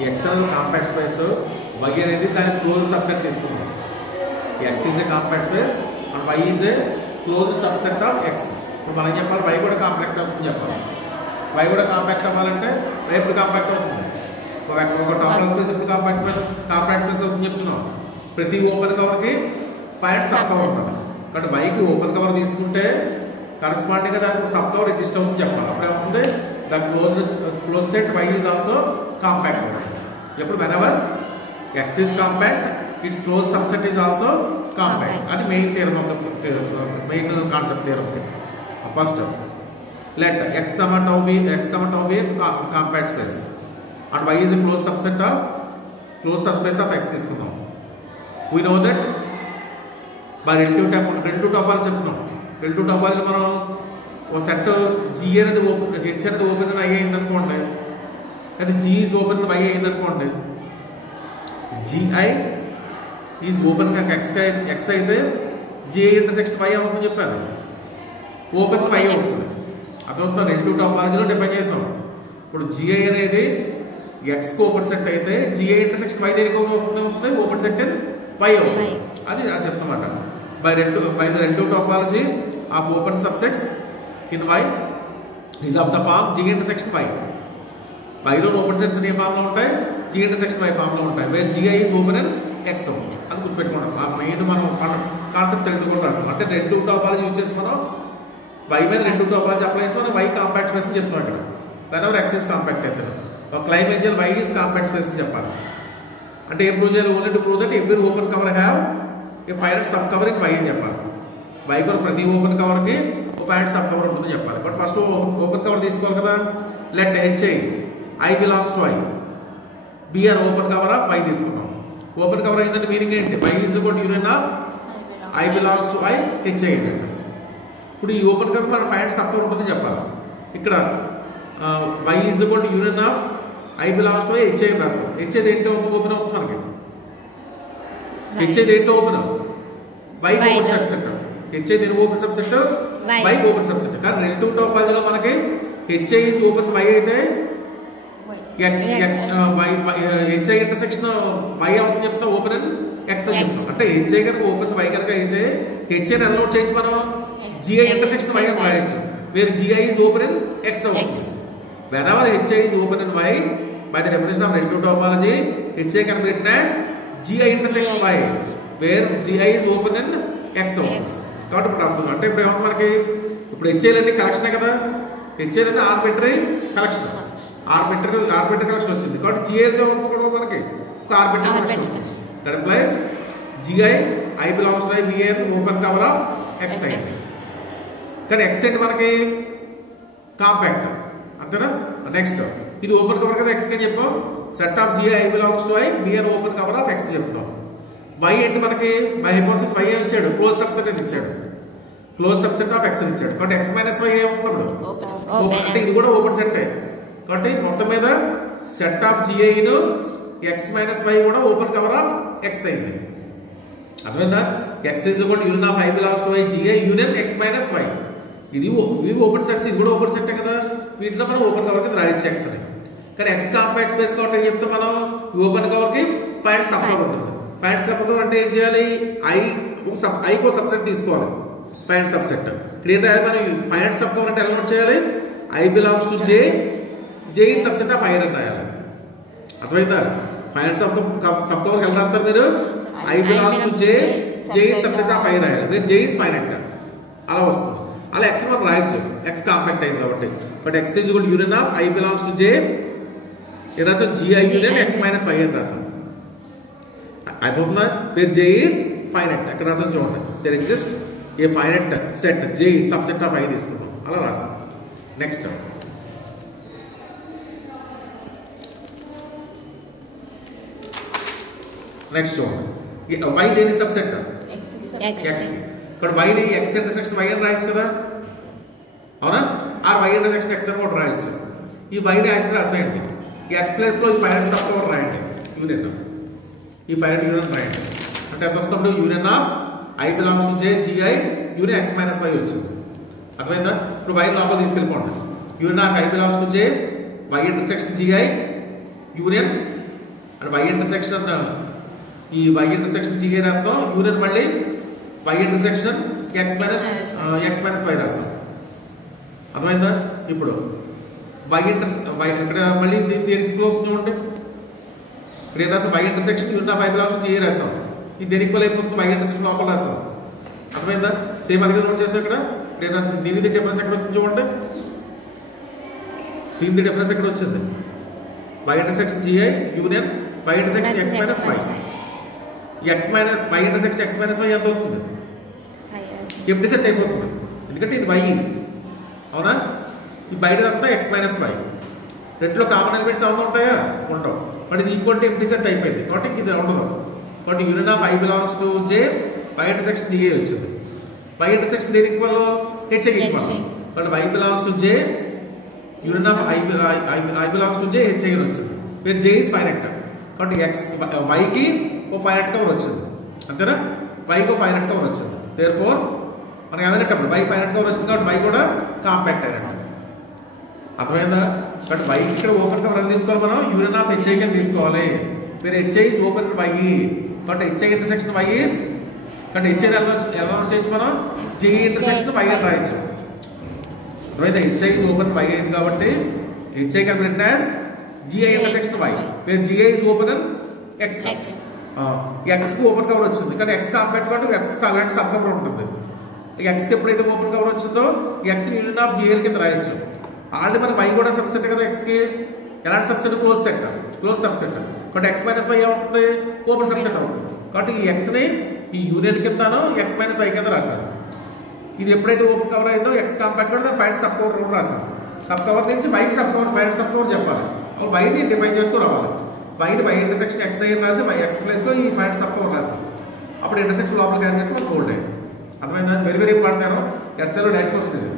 ఈ x అనేది compact space, y అనేది దాని క్లోజ్ సబ్సెట్ తీసుకుందాం. x is a compact space and y is a close subset of x. ఇప్పుడు మనం చెప్పాలి y కూడా కాంపాక్ట్ అవుతుంది చెప్పాలి. y కూడా కాంపాక్ట్ అవ్వాలంటే y ఎప్పుడు కాంపాక్ట్ అవుతుంది? ఒక టాపల్ స్పేస్ ఎప్పుడు కాంపాక్ట్ స్పేస్ అవుతుంది చెప్తున్నాం. ప్రతి ఓపెన్ కవర్కి పాయింట్ సబ్ కవర్ ఉంటుంది. కాబట్టి వైకి ఓపెన్ కవర్ తీసుకుంటే కరస్పాండింగ్గా దానికి సబ్ కవర్ ఎగ్జిస్ట్ అవుతుంది చెప్పాలి. అప్పుడు ఏమవుతుంది? The closed set Y is also compact అవుతుంది. ఎప్పుడు whenever X is compact its closed subset is also compact. అది main theorem of main concept theorem. First let x comma tau be compact space and y is a closed subset of closed subspace of x తీసుకుందాం. we know that by relative topology చెప్తున్నాం. relative topology మనం ఒక set g అనేది open h అనేది open y అయింది అనుకోండి, లేదా g is open y అయింది అనుకోండి, gi is open x అయితే g ఇంటర్సెక్షన్ y అవుతుందని చెప్పాను. ఓపెన్ y అవుతుంది. అదొక రిలేటివ్ టాపాలజీలో డిఫైన్ చేసాం. ఇప్పుడు జిఐ అనేది ఎక్స్కి ఓపెన్ సెట్ అయితే జిఐ ఇంటర్సెక్షన్ వై దేనికి అవుతుంది? ఓపెన్ సెట్ ఇన్ వై అవుతుంది. అది చెప్తామాట. By the relative topology of open subsets in Y is of the form G intersection Y. వైలో ఓపెన్ సెట్స్ ఏ ఫామ్లో ఉంటాయి? జి ఇంటర్సెక్షన్ వై ఫామ్లో ఉంటాయి. Where GI is open in X అవుతుంది. అది గుర్తుపెట్టుకోండి. ఆ మెయిన్ మనం కాన్సెప్ట్ తెలుసుకుంటూ రాస్తాం. అంటే రిలేటివ్ టాపాలజీ యూజ్ చేసి మనం y మీద రిలేటివ్ టాపాలజీ అప్లై చేసి మనం y కాంపాక్ట్ స్పేస్ చెప్తాం. ఇక్కడ వెనెవర్ x ఈజ్ కాంపాక్ట్ అయితే ఒక క్లైమ్ ఏం చేయాలి? y ఈజ్ కాంపాక్ట్ స్పేస్ చెప్పాలి. అంటే ఏం ప్రూవ్ చేయాలి? Only to prove that every open cover have a finite sub cover in y అని చెప్పాలి. y కూడా ప్రతి ఓపెన్ కవర్కి ఒక ఫైనైట్ సబ్ కవర్ ఉంటుందని చెప్పాలి. బట్ ఫస్ట్ ఓపెన్ కవర్ తీసుకోవాలి కదా. Let h i belongs to i b are open cover of y తీసుకున్నాం. ఓపెన్ కవర్ అయిందంటే మీనింగ్ ఏంటి? y is equal to union of i belongs to i h అయిందంటే. ఇప్పుడు ఈ ఓపెన్ కవర్ మన finite sub cover ఉంటుందని చెప్పాలి. ఇక్కడ y is equal to union of i belongs to i h అని రాస్తాం. h అనేది ఏంటో ఓపెన్ అవుతుంది మనకి. h అనేది ఏంటో open y open subset. h అనేది open subset y open subset. కానీ రిలేటివ్ టాపాలజీలో మనకి h ఈజ్ ఓపెన్ y అయితే h ఇంటర్సెక్షన్ y అవుతుంది చెప్తాం. ఓపెన్ అండ్ x అని చెప్తాం. అంటే h కనుక ఓపెన్ y కనుక అయితే h అని అలౌట్ చేయొచ్చు మనం. gi intersection y అని రాయొచ్చు. where gi is open in x అవుతుంది. whenever hi is open in y by the definition of relative topology hi can be written as gi intersection y where gi is open in x అవుతుంది. కాబట్టి ఇప్పుడు రాస్తాం. అంటే ఇప్పుడు ఏమన్నా మనకి ఇప్పుడు hi లన్నీ కలెక్షనే కదా. hi లన్నీ ఆర్బిటరీ కలెక్షన్. ఆర్బిటరీ కలెక్షన్ వచ్చింది. కాబట్టి gi అయితే కూడా మనకి ఒక ఆర్బిటరీ కలెక్షన్ వస్తుంది. That implies gi i belongs to i be an open cover of x అయింది. కానీ x ఏంటి మనకి? కాంపాక్ట్ అంతేనా? నెక్స్ట్ ఇది ఓపెన్ కవర్ కదా x అని చెప్పాం. Set of gi i belongs to i be an open cover of x చెప్తాం. y ఏంటి మనకి? బై హైపోథిసిస్ y ఇచ్చాడు, క్లోజ్ సబ్సెట్ అని ఇచ్చాడు. క్లోజ్ సబ్సెట్ ఆఫ్ x అని ఇచ్చాడు. కాబట్టి x మైనస్ y ఏమవుతుంది? ఓపెన్. అంటే ఇది కూడా ఓపెన్ సెట్. కాబట్టి మొత్తం మీద సెట్ ఆఫ్ gi ను x మైనస్ y కూడా ఓపెన్ కవర్ ఆఫ్ x అయింది. అర్థమైందా? x is equal to union of i belongs to i gi union x minus y. ఇది ఓపెన్ సెట్స్, ఇది కూడా ఓపెన్ సెట్ కదా. వీటిలో మనం ఓపెన్ కవర్ కి రాయొచ్చు x అని. కానీ x కాంపాక్ట్ స్పేస్ కాబట్టి ఏం చెప్తాం మనం? ఓపెన్ కవర్ కి ఫైనైట్ సబ్ కవర్ ఉంటుంది. ఫైనైట్ సబ్ కవర్ అంటే ఏం చేయాలి? i కో సబ్సెట్ తీసుకోవాలి. Finite subset. ఇక్కడ ఏం రాయాలి మనం? ఫైనైట్ సబ్ కవర్ అంటే ఎలా నోట్ చేయాలి? i belongs to j is subset of i అని రాయాలి. అర్థమైందా? ఫైనైట్ సబ్ కవర్ ఎలా రాస్తారు మీరు? i belongs to j is subset of i రాయాలి. where j is finite. అలా వస్తుంది. అలా x మనం రాయొచ్చు. x కాంపాక్ట్ అయింది కాబట్టి. But x is equal to union of i belongs to j ఇది రాసాం gi union x minus y అని రాసాం. అర్థమవుతుందా? where j is finite. అక్కడ రాసాం చూడండి. there exists a finite set j is subset of i తీసుకున్నాం. అలా రాసాం. నెక్స్ట్ చూడండి. y దేని సబ్సెట్? x. ఇక్కడ y ని x ఇంటర్సెక్షన్ y అని రాయొచ్చు కదా. అవునా? ఆ y ఇంటర్సెక్షన్ x అని కూడా రాయొచ్చు. ఈ y ని యాజ్ రాసేయండి. ఈ x ప్లేస్ లో ఈ ఫైనైట్ సబ్ కవర్ రాయండి. యూనియన్. ఈ ఫైనైట్ యూనియన్ రాయండి. అంటే ఎంత వస్తుంది? Union of i belongs to j gi union x minus y వచ్చింది. అర్థమైందా? ఇప్పుడు y లోపల తీసుకెళ్ళిపోండి. Union of i belongs to j y intersection gi union and Y intersection ఈ వై ఇంటర్సెక్షన్ టీఏ రాస్తాం, యూనియన్ మళ్ళీ Y intersection X minus Y రాస్తాం. అర్థమైందా? ఇప్పుడు వై ఇక్కడ మళ్ళీ దీనికి క్లోజ్ చూడండి, ఇక్కడ ఏం రాస్తాం, y intersection union of y belongs to TA రాస్తాం. ఇది దేనికి ఈక్వల్ అయిపోతుంది, వై ఇంటర్సెక్షన్ లోపల రాస్తాం. అర్థమైందా? సేమ్ అదిగా నోట్ చేస్తాం. ఇక్కడ ఏం రాస్తాం, దీనికి డిఫరెన్స్ ఎక్కడ వచ్చింది చూడండి, దీనికి డిఫరెన్స్ ఎక్కడ వచ్చింది, y intersection GI union y intersection X minus y. X minus y intersection X minus y ఎంత అవుతుంది, ఎంప్టీ సెట్ అయిపోతుంది, ఎందుకంటే ఇది వై. అవునా? ఈ బయటదంతా ఎక్స్ మైనస్ వై. రెండులో కామన్ ఎలిమెంట్స్ ఏమైనా ఉంటాయా? ఉండవు. బట్ ఇది ఈక్వల్ టు ఎంప్టీ సెట్ అయిపోయింది కాబట్టి ఇది ఉండదు. కాబట్టి union of I belongs to J y intersection GA వచ్చింది. వై ఇంటర్సెక్షన్ దేని equal, H equal. But y belongs to J union of I belongs to J H వచ్చింది. మీరు జే ఇస్ ఫైనెట్ కాబట్టి ఎక్స్ వైకి ఓ ఫైనెట్ కవర్ వచ్చింది, అంతేనా? వైకి ఓ ఫైనెట్ కవర్ వచ్చింది. దేర్ ఫోర్ మనకి ఏమైనప్పుడు వై ఫైనెట్ కవర్ వచ్చింది కాబట్టి వై కూడా కాంపాక్ట్ అయినట్టు. అర్థమైందా? బట్ వై ఇక్కడ ఓపెన్ కవర్ అని తీసుకోవాలి మనం, యూనియన్ ఆఫ్ హెచ్ఐ కింద తీసుకోవాలి. మీరు HI is open y but HI intersection y is, కాబట్టి హెచ్ఐ ఎలా చేయొచ్చు మనం, జే ఇంటర్సెక్షన్ వై అని రాయొచ్చు. అర్థమైందా? హెచ్ఐ ఇస్ ఓపెన్ వై అయింది కాబట్టి HI can be written as GI intersection Y, where GI is open and X. ఎక్స్కి ఓపెన్ కవర్ వచ్చింది కానీ ఎక్స్ కాంపాక్ట్ కాబట్టి ఎక్స్ అలాంటి సబ్ కవర్ ఉంటుంది. ఎక్స్కి ఎప్పుడైతే ఓపెన్ కవర్ వచ్చిందో ఎక్స్ యూనియన్ ఆఫ్ జిఎల్ కింద రాయొచ్చు. ఆల్రెడీ మనకి వై కూడా సబ్సెట్ కదా ఎక్స్కి. ఎలాంటి subset, closed set, closed subset. కాబట్టి ఎక్స్ మైనస్ వై ఏమవుతుంది, ఓపెన్ సబ్సెట్ అవుతుంది. కాబట్టి ఈ ఎక్స్ని ఈ యూనియన్ కిందనో ఎక్స్ మైనస్ వై కింద రాశాను. ఇది ఎప్పుడైతే ఓపెన్ కవర్ అయిందో ఎక్స్ కాంపాక్ట్ కూడా ఫైండ్ సబ్ కవర్ కూడా రాశాను. సబ్ కవర్ నుంచి వైకి sub cover, finite sub cover చెప్పాలి. వైని డిఫైన్ చేస్తూ రావాలి. వైని వై ఇంటర్సెక్షన్ ఎక్స్ అయ్యి రాసి వై ఎక్స్ ప్లేస్లో ఈ ఫైండ్ సబ్ కవర్ రాశాను. అప్పుడు ఇంటర్సెక్షన్ లోపల క్యారీ చేస్తే మనకు గోల్డ్ అయింది. అర్థమైందా? Very very important. ఎస్ఏలో డైరెక్ట్ వస్తుంది.